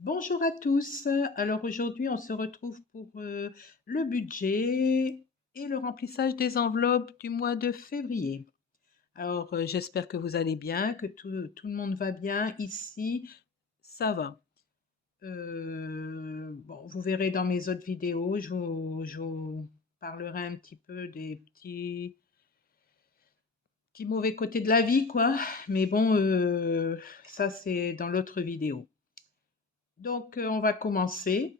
Bonjour à tous. Alors aujourd'hui, on se retrouve pour le budget et le remplissage des enveloppes du mois de février. Alors j'espère que vous allez bien, que tout le monde va bien. Ici, ça va. Bon, vous verrez dans mes autres vidéos, je vous parlerai un petit peu des petits mauvais côtés de la vie, quoi. Mais bon, ça c'est dans l'autre vidéo. Donc on va commencer.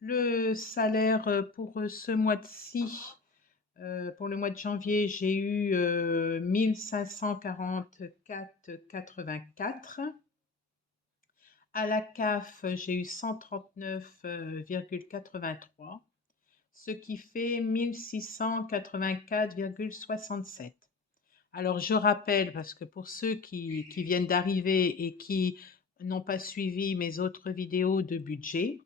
Le salaire pour ce mois-ci, pour le mois de janvier, j'ai eu 1544,84. À la CAF, j'ai eu 139,83, ce qui fait 1684,67. Alors je rappelle, parce que pour ceux qui viennent d'arriver et qui n'ont pas suivi mes autres vidéos de budget,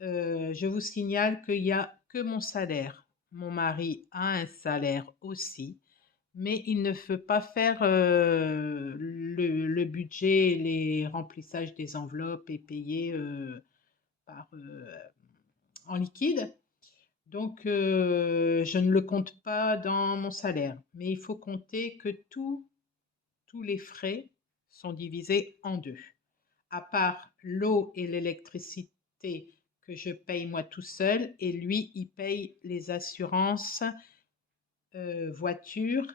je vous signale qu'il n'y a que mon salaire. Mon mari a un salaire aussi, mais il ne peut pas faire le budget, les remplissages des enveloppes et payer par, en liquide. Donc, je ne le compte pas dans mon salaire. Mais il faut compter que tous les frais sont divisés en deux. À part l'eau et l'électricité que je paye moi tout seul, et lui, il paye les assurances voiture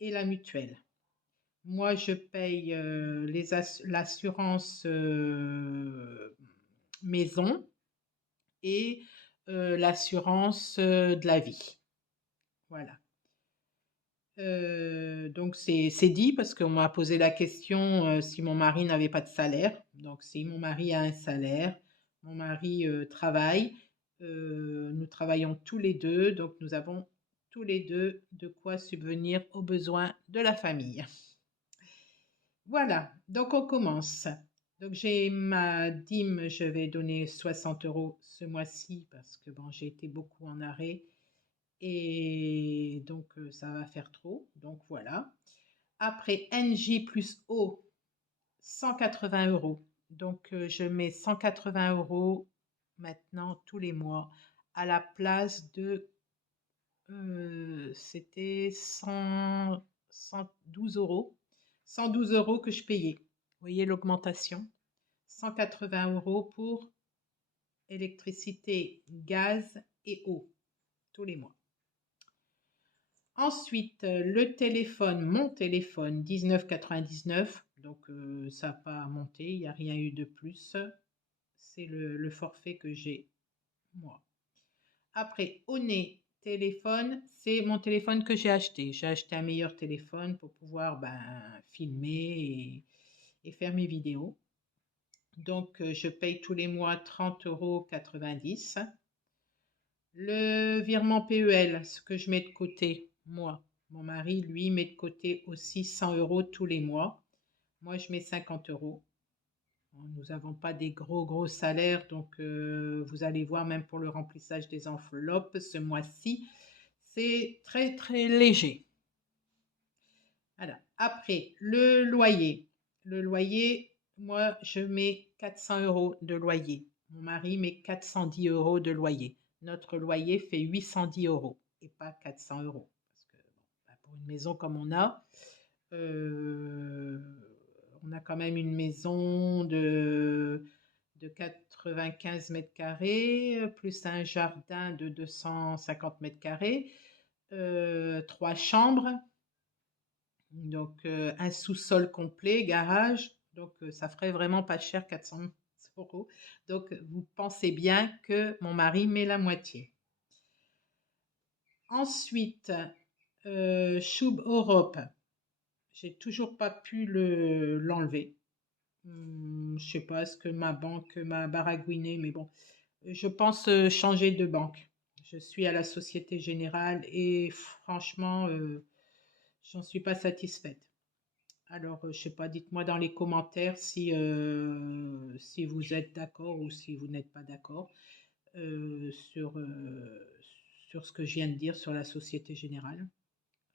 et la mutuelle. Moi, je paye l'assurance maison et l'assurance de la vie. Voilà. Donc c'est dit parce qu'on m'a posé la question si mon mari n'avait pas de salaire. Donc si mon mari a un salaire, mon mari travaille, nous travaillons tous les deux, donc nous avons tous les deux de quoi subvenir aux besoins de la famille. Voilà, donc on commence. Donc j'ai ma dîme, je vais donner 60 euros ce mois-ci parce que bon, j'ai été beaucoup en arrêt et donc ça va faire trop. Donc voilà. Après NJ plus O, 180 euros. Donc je mets 180 euros maintenant tous les mois à la place de c'était 112 euros. 112 euros que je payais. Vous voyez l'augmentation. 180 euros pour électricité, gaz et eau tous les mois. Ensuite, le téléphone, mon téléphone, 19,99. Donc, ça n'a pas monté, il n'y a rien eu de plus. C'est le forfait que j'ai, moi. Après, au nez, téléphone, c'est mon téléphone que j'ai acheté. J'ai acheté un meilleur téléphone pour pouvoir filmer et faire mes vidéos. Donc, je paye tous les mois 30,90 euros. Le virement PEL, ce que je mets de côté, moi. Mon mari, lui, met de côté aussi 100 euros tous les mois. Moi, je mets 50 euros. Nous n'avons pas des gros salaires, donc vous allez voir, même pour le remplissage des enveloppes, ce mois-ci, c'est très léger. Voilà. Après, le loyer. Le loyer, moi, je mets 400 euros de loyer. Mon mari met 410 euros de loyer. Notre loyer fait 810 euros et pas 400 euros. Parce que pour une maison comme euh, on a quand même une maison de 95 mètres carrés, plus un jardin de 250 mètres carrés, trois chambres, donc un sous-sol complet, garage, donc ça ferait vraiment pas cher, 400 euros. Donc vous pensez bien que mon mari met la moitié. Ensuite, Choub Europe, j'ai toujours pas pu l'enlever. Je sais pas ce que ma banque m'a baragouiné, mais bon, je pense changer de banque. Je suis à la Société Générale et franchement, j'en suis pas satisfaite. Alors, je sais pas, dites-moi dans les commentaires si vous êtes d'accord ou si vous n'êtes pas d'accord sur ce que je viens de dire sur la Société Générale.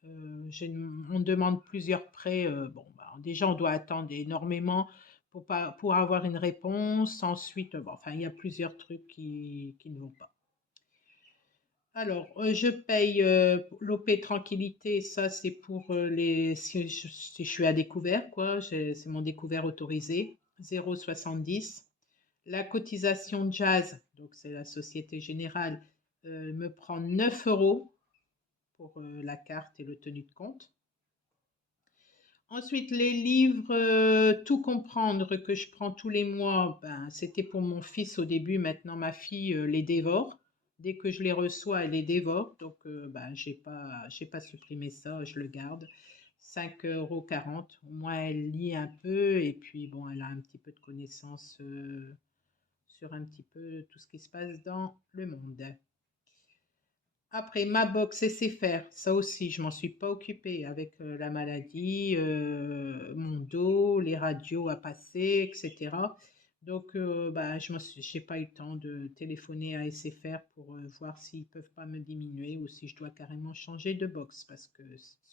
On demande plusieurs prêts. Bon, déjà, on doit attendre énormément pour avoir une réponse. Ensuite, bon, enfin, il y a plusieurs trucs qui ne vont pas. Alors, je paye l'OP Tranquillité, ça c'est pour si je suis à découvert, quoi, c'est mon découvert autorisé, 0,70. La cotisation Jazz, donc c'est la Société Générale, me prend 9 euros pour la carte et le tenu de compte. Ensuite, les livres Tout comprendre que je prends tous les mois, ben, c'était pour mon fils au début. Maintenant, ma fille les dévore. Dès que je les reçois, elle les dévore. Donc, ben, j'ai pas supprimé ça, je le garde. 5,40 €. Au moins, elle lit un peu et puis, bon, elle a un petit peu de connaissances sur un petit peu tout ce qui se passe dans le monde. Après, ma box SFR, ça aussi, je m'en suis pas occupée avec la maladie, mon dos, les radios à passer, etc. Donc, bah, j'ai pas eu le temps de téléphoner à SFR pour voir s'ils peuvent pas me diminuer ou si je dois carrément changer de box parce que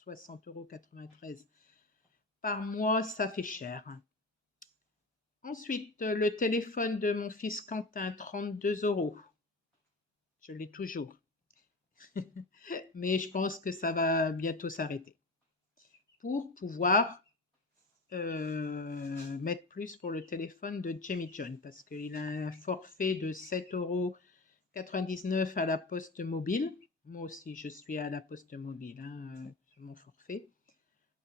60,93 € par mois, ça fait cher. Ensuite, le téléphone de mon fils Quentin, 32 euros. Je l'ai toujours. Mais je pense que ça va bientôt s'arrêter pour pouvoir mettre plus pour le téléphone de Jamie John parce qu'il a un forfait de 7,99 € à la poste mobile. Moi aussi, je suis à la poste mobile, hein, sur mon forfait.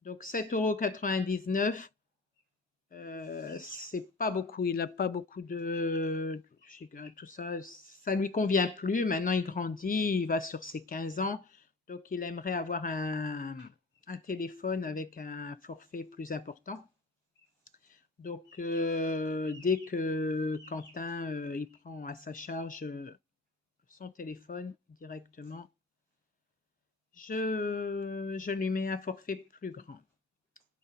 Donc 7,99 €, c'est pas beaucoup. Il n'a pas beaucoup tout ça. Ça lui convient plus. Maintenant, il grandit, il va sur ses 15 ans. Donc, il aimerait avoir un téléphone avec un forfait plus important. Donc, dès que Quentin il prend à sa charge son téléphone directement, je lui mets un forfait plus grand.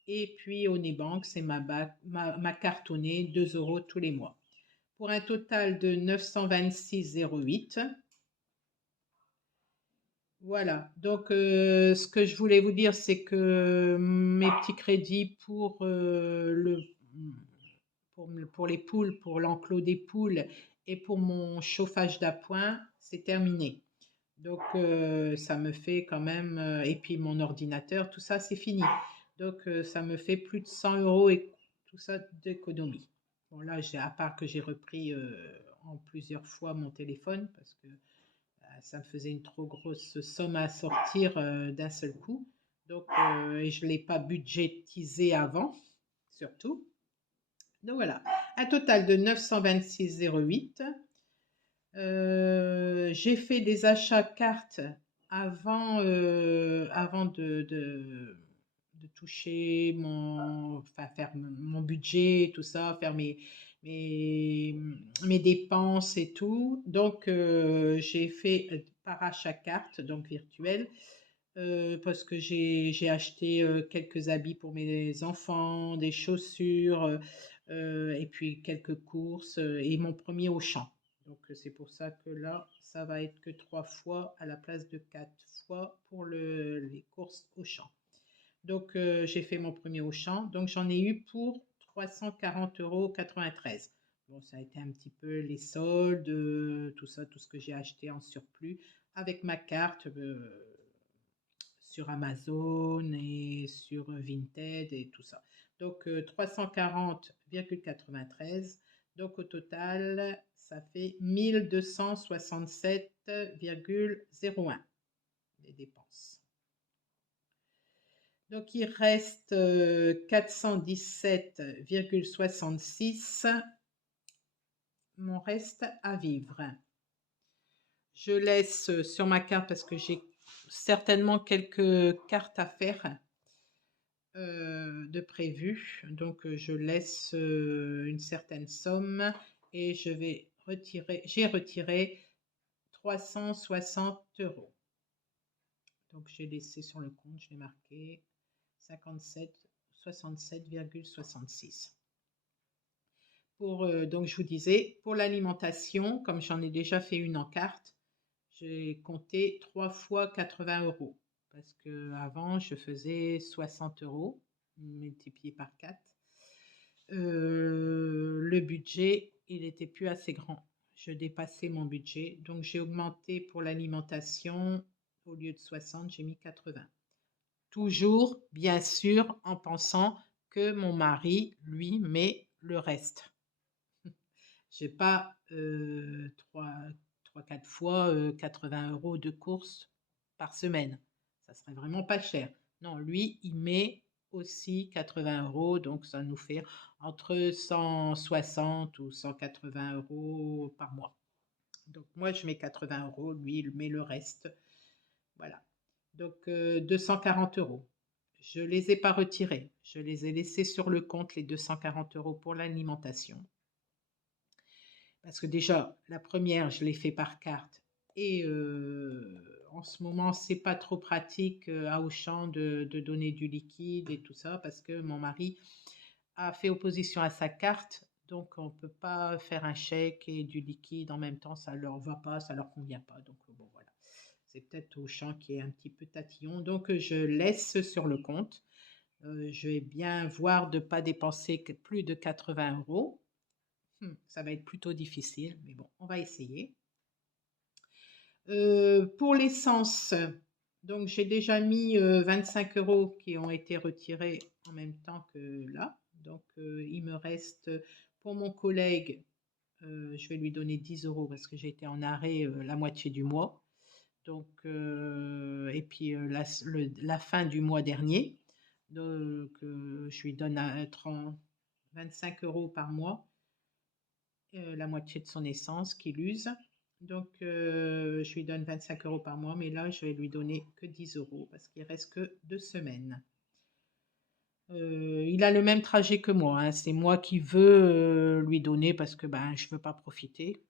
Et puis au Nebank, c'est ma carte au nez, 2 € tous les mois. Pour un total de 926,08 €. Voilà, donc ce que je voulais vous dire, c'est que mes petits crédits pour les poules, pour l'enclos des poules et pour mon chauffage d'appoint, c'est terminé. Donc ça me fait quand même, et puis mon ordinateur, tout ça, c'est fini. Donc ça me fait plus de 100 € et tout ça d'économie. Bon là, à part que j'ai repris en plusieurs fois mon téléphone parce que ça me faisait une trop grosse somme à sortir d'un seul coup. Donc, et je ne l'ai pas budgétisé avant, surtout. Donc voilà, un total de 926,08 €. J'ai fait des achats cartes avant de toucher enfin faire mon budget, tout ça, faire mes, mes dépenses et tout. Donc, j'ai fait par achat carte, donc virtuel, parce que j'ai acheté quelques habits pour mes enfants, des chaussures, et puis quelques courses, et mon premier Auchan. Donc c'est pour ça que là, ça va être que 3 fois à la place de 4 fois pour les courses Auchan. Donc j'ai fait mon premier Auchan, donc j'en ai eu pour 340,93 €. Bon, ça a été un petit peu les soldes, tout ça, tout ce que j'ai acheté en surplus avec ma carte sur Amazon et sur Vinted et tout ça. Donc 340,93 €. Donc au total, ça fait 1267,01 € les dépenses. Donc il reste 417,66 €, mon reste à vivre. Je laisse sur ma carte parce que j'ai certainement quelques cartes à faire de prévues. Donc je laisse une certaine somme et j'ai retiré 360 €. Donc j'ai laissé sur le compte, je l'ai marqué 67,66 €. Donc je vous disais, pour l'alimentation, comme j'en ai déjà fait une en carte, j'ai compté 3 fois 80 €. Parce qu'avant, je faisais 60 € multiplié par 4. le budget, il était plus assez grand. Je dépassais mon budget, donc j'ai augmenté pour l'alimentation. Au lieu de 60, j'ai mis 80. Toujours, bien sûr, en pensant que mon mari, lui, met le reste. J'ai pas 3-4 fois 80 € de courses par semaine. Ça serait vraiment pas cher. Non, lui, il met aussi 80 €, donc ça nous fait entre 160 ou 180 € par mois. Donc moi, je mets 80 €, lui, il met le reste. Voilà. Donc 240 €. Je ne les ai pas retirés. Je les ai laissés sur le compte, les 240 € pour l'alimentation. Parce que déjà, la première, je l'ai fait par carte. Et en ce moment, c'est pas trop pratique à Auchan de donner du liquide et tout ça, parce que mon mari a fait opposition à sa carte. Donc, on ne peut pas faire un chèque et du liquide en même temps. Ça leur va pas, ça leur convient pas. Donc, bon, voilà. C'est peut-être Auchan qui est un petit peu tatillon. Donc, je laisse sur le compte. Je vais bien voir de ne pas dépenser plus de 80 €. Ça va être plutôt difficile, mais bon, on va essayer. Pour l'essence, donc j'ai déjà mis 25 € qui ont été retirés en même temps que là. Donc il me reste pour mon collègue, je vais lui donner 10 € parce que j'ai été en arrêt la moitié du mois. Donc, et puis la fin du mois dernier. Donc je lui donne 25 € par mois, la moitié de son essence qu'il use. Donc, je lui donne 25 € par mois, mais là, je vais lui donner que 10 € parce qu'il reste que 2 semaines. Il a le même trajet que moi, hein. C'est moi qui veux lui donner parce que ben, je ne veux pas profiter,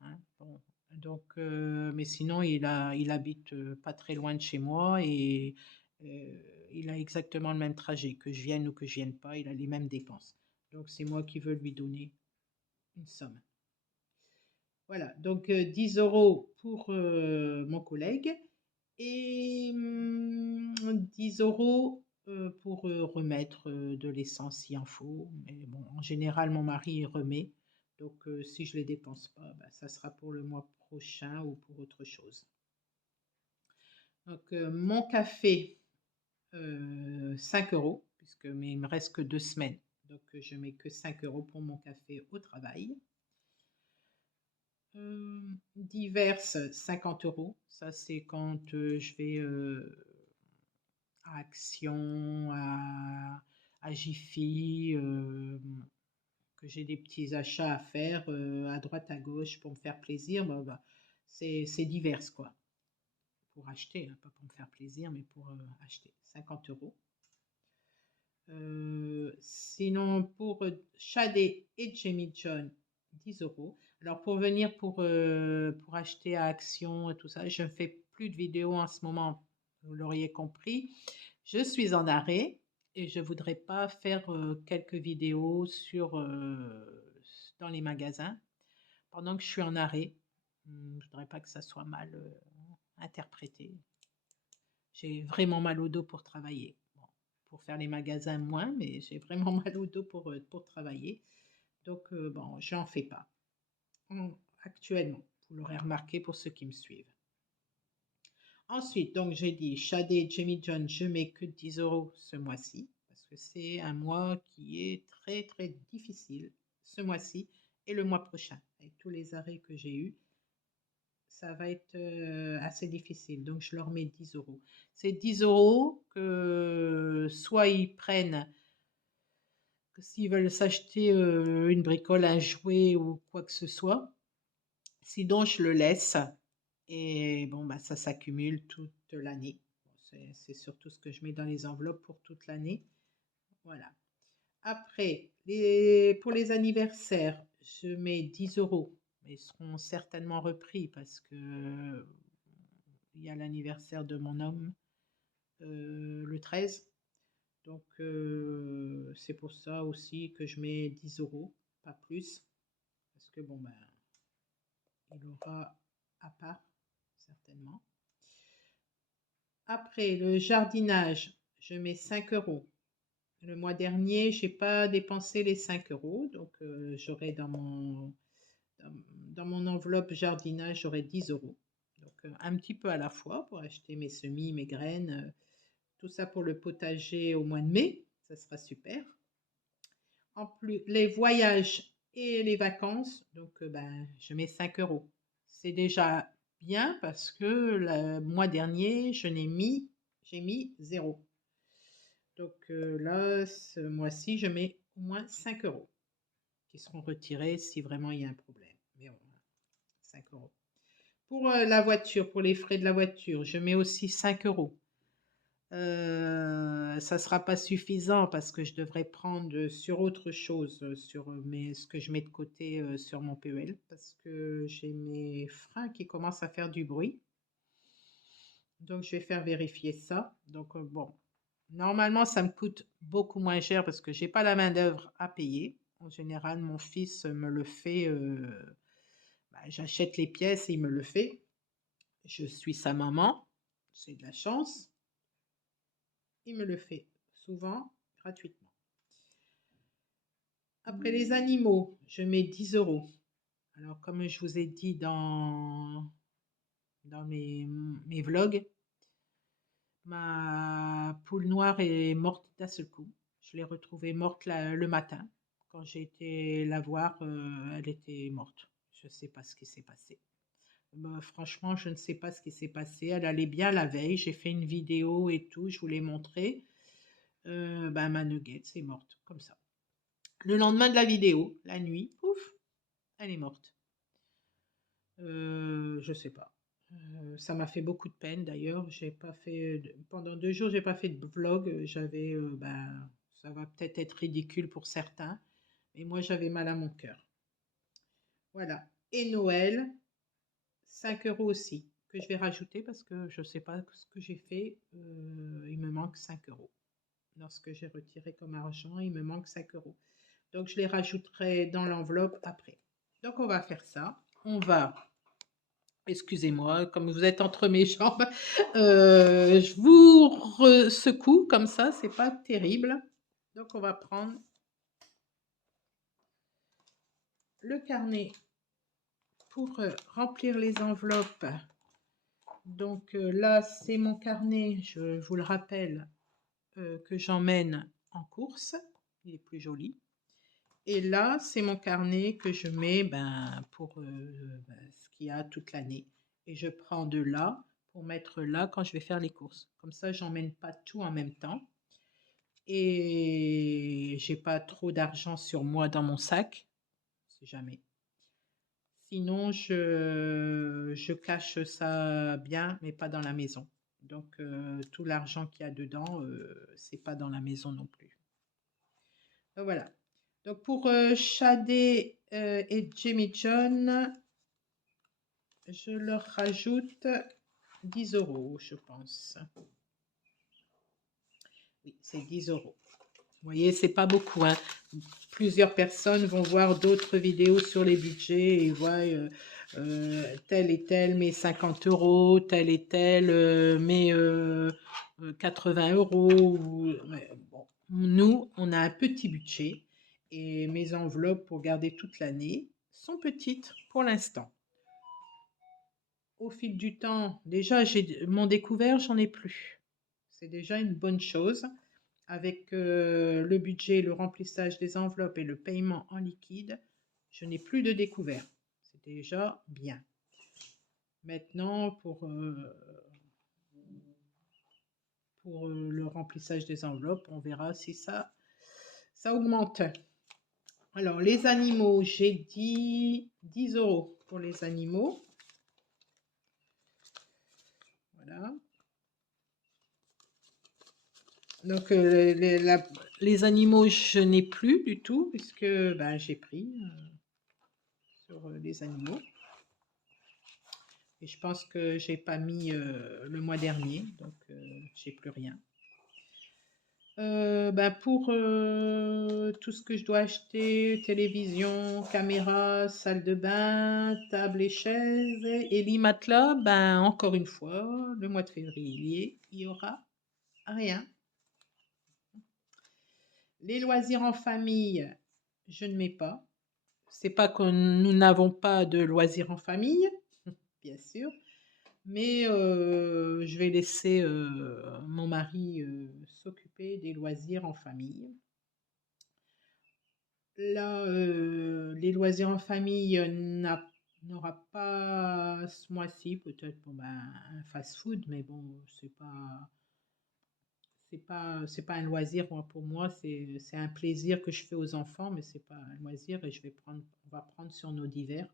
hein. Bon. Donc, mais sinon, il habite pas très loin de chez moi et euh, il a exactement le même trajet. Que je vienne ou que je vienne pas, il a les mêmes dépenses. Donc, c'est moi qui veux lui donner une somme. Voilà, donc 10 € pour mon collègue et 10 € pour remettre de l'essence s'il en faut. Mais bon, en général, mon mari il remet. Donc si je ne les dépense pas, bah, ça sera pour le mois prochain ou pour autre chose. Donc mon café, 5 €, mais il me reste que 2 semaines. Donc je mets que 5 € pour mon café au travail. Diverses, 50 €. Ça, c'est quand je vais à Action, à Jiffy, que j'ai des petits achats à faire à droite, à gauche pour me faire plaisir. Bah, c'est divers, quoi. Pour acheter, hein, pas pour me faire plaisir, mais pour acheter. 50 €. Sinon, pour Shadé et Jamie John, 10 €. Alors, pour venir pour acheter à Action et tout ça, je ne fais plus de vidéos en ce moment, vous l'auriez compris. Je suis en arrêt et je ne voudrais pas faire quelques vidéos dans les magasins pendant que je suis en arrêt. Je ne voudrais pas que ça soit mal interprété. J'ai vraiment mal au dos pour travailler. Bon, pour faire les magasins, moins, mais j'ai vraiment mal au dos pour travailler. Donc, bon, j'en fais pas. Actuellement, vous l'aurez remarqué pour ceux qui me suivent. Ensuite, donc j'ai dit Shadé et Jamie John, je mets que 10 € ce mois-ci, parce que c'est un mois qui est très très difficile ce mois-ci et le mois prochain, avec tous les arrêts que j'ai eus. Ça va être assez difficile. Donc, je leur mets 10 €. C'est 10 € que soit ils prennent, que s'ils veulent s'acheter une bricole, un jouet ou quoi que ce soit. Sinon, je le laisse. Et bon, bah, ça s'accumule toute l'année. C'est surtout ce que je mets dans les enveloppes pour toute l'année. Voilà. Après, pour les anniversaires, je mets 10 €. Mais ils seront certainement repris parce que il y a l'anniversaire de mon homme le 13. Donc, c'est pour ça aussi que je mets 10 €, pas plus. Parce que bon, ben, il aura à part, certainement. Après, le jardinage, je mets 5 €. Le mois dernier, j'ai pas dépensé les 5 euros, donc j'aurai dans, dans mon enveloppe jardinage, j'aurai 10 euros. Donc un petit peu à la fois pour acheter mes semis, mes graines, tout ça pour le potager au mois de mai, ça sera super. En plus, les voyages et les vacances, donc ben, je mets 5 euros. C'est déjà bien parce que le mois dernier, j'ai mis 0. Donc là, ce mois-ci, je mets au moins 5 euros qui seront retirés si vraiment il y a un problème. Mais bon, 5 euros. Pour la voiture, pour les frais de la voiture, je mets aussi 5 euros. Ça ne sera pas suffisant parce que je devrais prendre sur autre chose, sur ce que je mets de côté sur mon PEL, parce que j'ai mes freins qui commencent à faire du bruit. Donc, je vais faire vérifier ça. Donc, bon, normalement, ça me coûte beaucoup moins cher parce que j'ai pas la main-d'œuvre à payer. En général, mon fils me le fait. Bah, j'achète les pièces et il me le fait. Je suis sa maman. C'est de la chance. Il me le fait souvent gratuitement. Après les animaux, je mets 10 euros. Alors, comme je vous ai dit dans mes vlogs, ma poule noire est morte d'un seul coup. Je l'ai retrouvée morte le matin. Quand j'ai été la voir, elle était morte. Je ne sais pas ce qui s'est passé. Franchement, je ne sais pas ce qui s'est passé. Elle allait bien la veille. J'ai fait une vidéo et tout. Je vous l'ai montré. Ma nugget, c'est morte comme ça. Le lendemain de la vidéo, la nuit, pouf, elle est morte. Je sais pas. Ça m'a fait beaucoup de peine d'ailleurs. J'ai pas fait pendant 2 jours, j'ai pas fait de vlog. J'avais, ça va peut-être être ridicule pour certains, mais moi j'avais mal à mon cœur. Voilà. Et Noël, 5 euros aussi que je vais rajouter parce que je sais pas ce que j'ai fait. Il me manque 5 euros. Dans ce que j'ai retiré comme argent, il me manque 5 euros. Donc je les rajouterai dans l'enveloppe après. Donc on va faire ça. On va Excusez-moi, comme vous êtes entre mes jambes, je vous secoue comme ça, c'est pas terrible. Donc on va prendre le carnet pour remplir les enveloppes. Donc là, c'est mon carnet, je vous le rappelle, que j'emmène en course. Il est plus joli. Et là, c'est mon carnet que je mets pour ce qu'il y a toute l'année. Et je prends de là pour mettre là quand je vais faire les courses. Comme ça, j'emmène pas tout en même temps. Et j'ai pas trop d'argent sur moi dans mon sac. C'est jamais. Sinon, je cache ça bien, mais pas dans la maison. Donc, tout l'argent qu'il y a dedans, c'est pas dans la maison non plus. Donc, voilà. Donc pour Shadé et Jimmy John, je leur rajoute 10 euros, je pense. Oui, c'est 10 euros. Vous voyez, c'est pas beaucoup. Hein. Plusieurs personnes vont voir d'autres vidéos sur les budgets et voient tel et tel met 50 euros, tel et tel met 80 euros. Bon. Nous, on a un petit budget et mes enveloppes pour garder toute l'année sont petites pour l'instant. Au fil du temps, déjà, j'ai mon découvert, j'en ai plus. C'est déjà une bonne chose. Avec le budget, le remplissage des enveloppes et le paiement en liquide, je n'ai plus de découvert. C'est déjà bien. Maintenant, pour le remplissage des enveloppes, on verra si ça augmente. Alors, les animaux, j'ai dit 10 euros pour les animaux. Voilà. Donc, les animaux, je n'ai plus du tout, puisque j'ai pris sur les animaux. Et je pense que j'ai pas mis le mois dernier, donc j'ai plus rien. Pour tout ce que je dois acheter, télévision, caméra, salle de bain, table et chaise et lit matelas, encore une fois, le mois de février, il y aura rien. Les loisirs en famille, je ne mets pas. C'est pas que nous n'avons pas de loisirs en famille, bien sûr, mais je vais laisser mon mari s'occuper des loisirs en famille. Là, les loisirs en famille n'aura pas ce mois-ci, peut-être bon, ben, un fast-food, mais bon, c'est pas un loisir pour moi, c'est un plaisir que je fais aux enfants, mais c'est pas un loisir et on va prendre sur nos divers.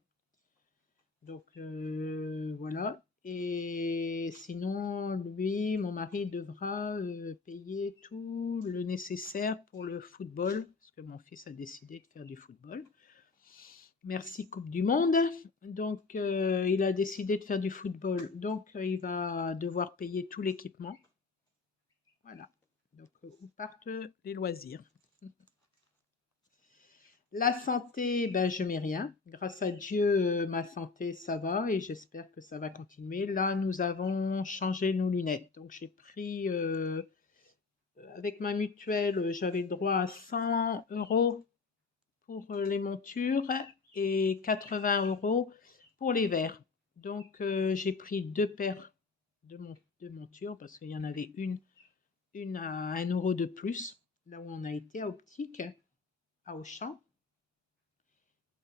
Donc voilà. Et sinon, lui, mon mari devra payer tout le nécessaire pour le football, parce que mon fils a décidé de faire du football. Merci Coupe du Monde. Donc il a décidé de faire du football, donc il va devoir payer tout l'équipement. Voilà. Donc où partent les loisirs? La santé, ben, je mets rien. Grâce à Dieu, ma santé, ça va et j'espère que ça va continuer. Là, nous avons changé nos lunettes. Donc, j'ai pris, avec ma mutuelle, j'avais le droit à 100 euros pour les montures et 80 euros pour les verres. Donc, j'ai pris deux paires de montures parce qu'il y en avait une à 1 euro de plus, là où on a été à Optique, à Auchan.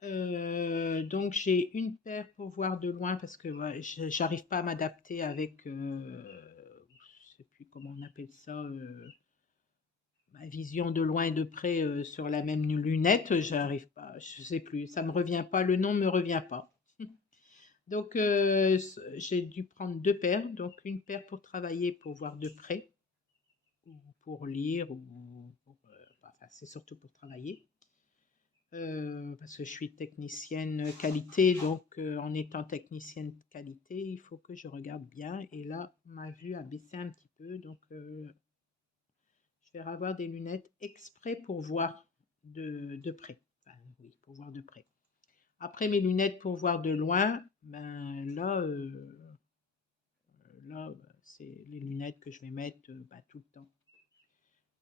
Donc j'ai une paire pour voir de loin parce que ouais, j'arrive pas à m'adapter avec, je sais plus comment on appelle ça, ma vision de loin et de près sur la même lunette, j'arrive pas, je sais plus, ça me revient pas, le nom me revient pas. Donc j'ai dû prendre deux paires, donc une paire pour travailler, pour voir de près, ou pour lire, ou enfin c'est surtout pour travailler. Parce que je suis technicienne qualité, donc en étant technicienne qualité, il faut que je regarde bien. Et là, ma vue a baissé un petit peu, donc je vais avoir des lunettes exprès pour voir de près. Enfin, oui, pour voir de près. Après mes lunettes pour voir de loin, ben là, c'est les lunettes que je vais mettre ben, tout le temps.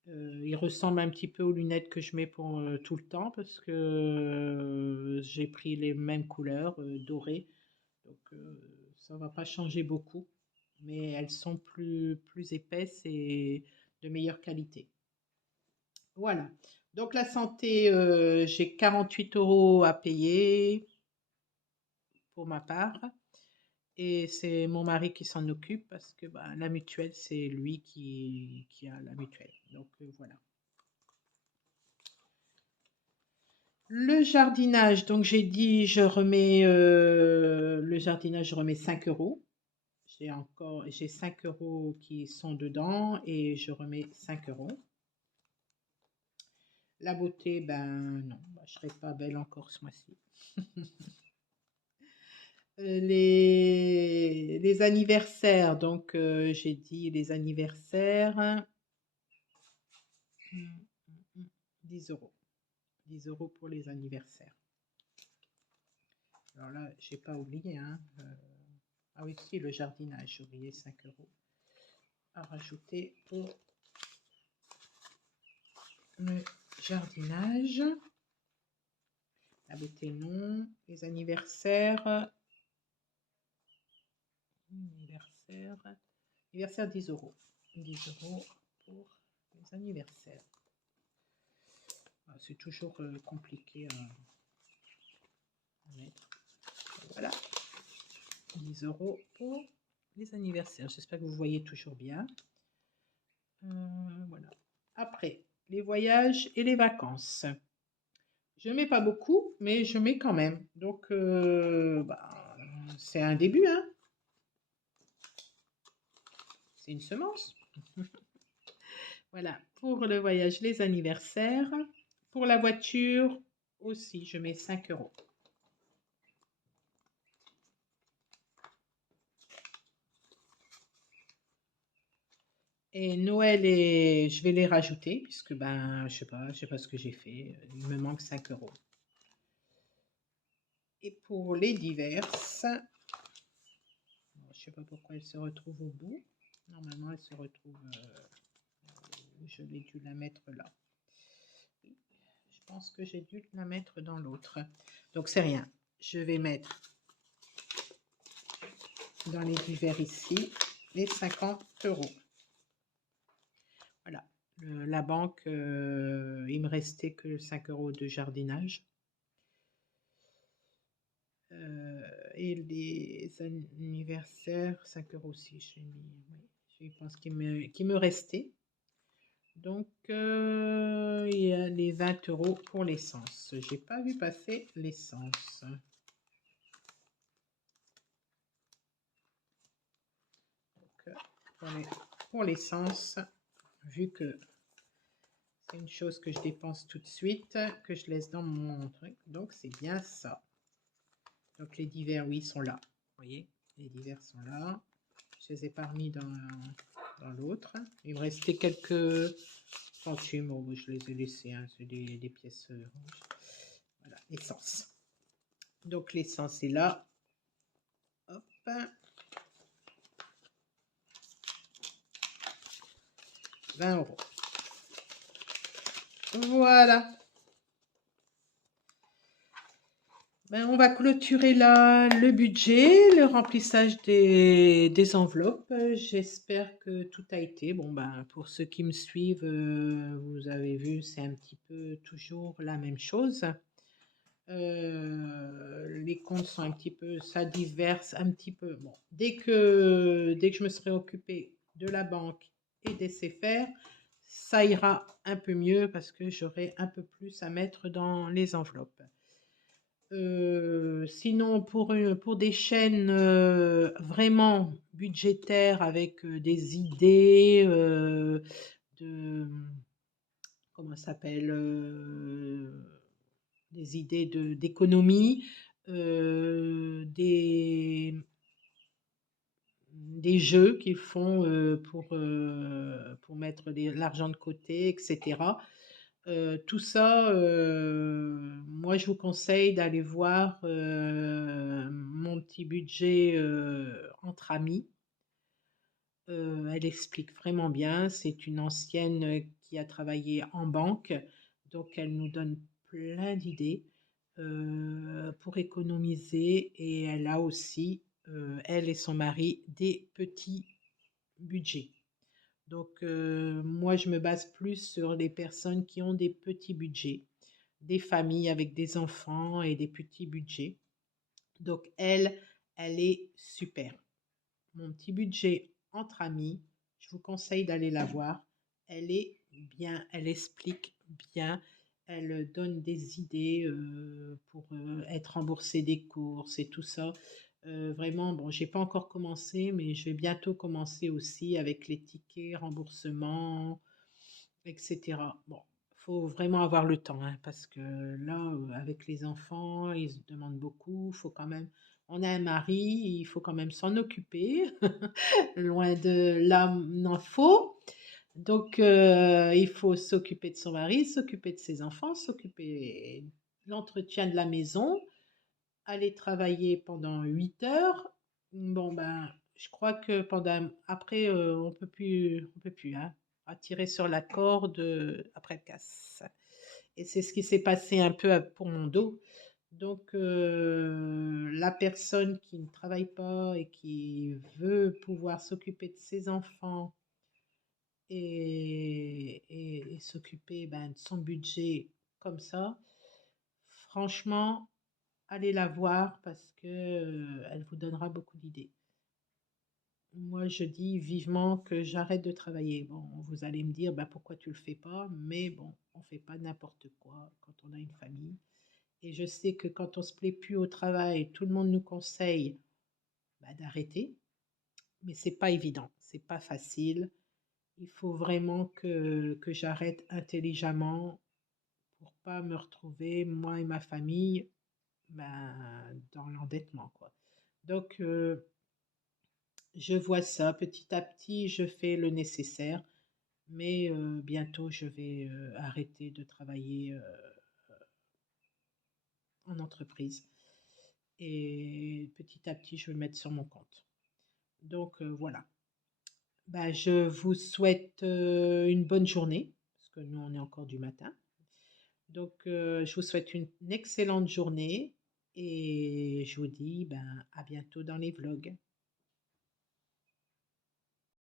Il ressemble un petit peu aux lunettes que je mets pour tout le temps parce que j'ai pris les mêmes couleurs dorées. Donc ça va pas changer beaucoup, mais elles sont plus épaisses et de meilleure qualité. Voilà. Donc la santé, j'ai 48 euros à payer pour ma part. Et c'est mon mari qui s'en occupe parce que bah, la mutuelle, c'est lui qui a la mutuelle. Donc voilà. Le jardinage, donc j'ai dit, je remets le jardinage, je remets 5 euros. J'ai 5 euros qui sont dedans et je remets 5 euros. La beauté, ben non, bah, je serai pas belle encore ce mois-ci. Les anniversaires, donc j'ai dit les anniversaires, 10 euros. 10 euros pour les anniversaires. Alors là, j'ai pas oublié, hein. Ah oui, si, le jardinage, j'ai oublié 5 euros à rajouter pour le jardinage. La beauté, non. Les anniversaires. Anniversaire 10 euros. 10 euros pour les anniversaires. Ah, c'est toujours compliqué à mettre. Voilà. 10 euros pour les anniversaires. J'espère que vous voyez toujours bien. Voilà. Après, les voyages et les vacances. Je ne mets pas beaucoup, mais je mets quand même. Donc, bah, c'est un début, hein. C'est une semence. Voilà, pour le voyage, les anniversaires. Pour la voiture aussi, je mets 5 euros. Et Noël, je vais les rajouter, puisque ben, je sais pas ce que j'ai fait. Il me manque 5 euros. Et pour les diverses, je ne sais pas pourquoi elle se retrouve au bout. Normalement, elle se retrouve, je vais dû la mettre là. pense que j'ai dû la mettre dans l'autre. Donc c'est rien. Je vais mettre dans les divers ici les 50 euros. Voilà. La banque, il me restait que 5 euros de jardinage. Et les anniversaires, 5 euros aussi. J'ai mis, oui, je pense qu'il me restait. Donc, il y a les 20 euros pour l'essence. J'ai pas vu passer l'essence. Pour l'essence, vu que c'est une chose que je dépense tout de suite, que je laisse dans mon truc, donc c'est bien ça. Donc les divers, oui, sont là. Vous voyez, les divers sont là. Je les ai pas remis dans l'autre. Il me restait quelques centimes. Bon, je les ai laissés, hein, c'est des pièces rouges. Voilà, l'essence. Donc l'essence est là. Hop. 20 euros. Voilà. Ben, on va clôturer là le budget, le remplissage des enveloppes. J'espère que tout a été. Bon, ben, pour ceux qui me suivent, vous avez vu, c'est un petit peu toujours la même chose. Les comptes sont un petit peu, ça diverse un petit peu. Bon, dès que je me serai occupée de la banque et des CFR, ça ira un peu mieux parce que j'aurai un peu plus à mettre dans les enveloppes. Sinon, pour des chaînes vraiment budgétaires avec des idées de, comment ça s'appelle, des idées d'économie, des jeux qu'ils font pour mettre l'argent de côté, etc. Tout ça, moi je vous conseille d'aller voir mon petit budget entre amis. Elle explique vraiment bien. C'est une ancienne qui a travaillé en banque, donc elle nous donne plein d'idées pour économiser et elle a aussi, elle et son mari, des petits budgets. Donc moi je me base plus sur les personnes qui ont des petits budgets, des familles avec des enfants et des petits budgets. Donc elle est super. Mon petit budget entre amis, je vous conseille d'aller la voir. Elle est bien, elle explique bien, elle donne des idées pour être remboursée des courses et tout ça. Vraiment, bon, j'ai pas encore commencé, mais je vais bientôt commencer aussi avec les tickets, remboursement, etc. Bon, faut vraiment avoir le temps, hein, parce que là, avec les enfants, ils se demandent beaucoup. Faut quand même, on a un mari, il faut quand même s'en occuper, loin de l'âme n'en faut. Donc, il faut s'occuper de son mari, s'occuper de ses enfants, s'occuper de l'entretien de la maison, aller travailler pendant 8 heures. Bon, ben, je crois que après, on peut plus, hein, à tirer sur la corde après le casse. Et c'est ce qui s'est passé un peu pour mon dos. Donc, la personne qui ne travaille pas et qui veut pouvoir s'occuper de ses enfants et s'occuper ben, de son budget comme ça, franchement, allez la voir parce que elle vous donnera beaucoup d'idées. Moi, je dis vivement que j'arrête de travailler. Bon, vous allez me dire, bah, pourquoi tu le fais pas? Mais bon, on fait pas n'importe quoi quand on a une famille. Et je sais que quand on se plaît plus au travail, tout le monde nous conseille bah, d'arrêter. Mais c'est pas évident, c'est pas facile. Il faut vraiment que j'arrête intelligemment pour pas me retrouver, moi et ma famille, ben, dans l'endettement, quoi. Donc, je vois ça petit à petit, je fais le nécessaire, mais bientôt je vais arrêter de travailler en entreprise et petit à petit je vais me mettre sur mon compte. Donc voilà. Bah, je vous souhaite une bonne journée, parce que nous on est encore du matin. Donc, je vous souhaite une excellente journée et je vous dis, ben, à bientôt dans les vlogs.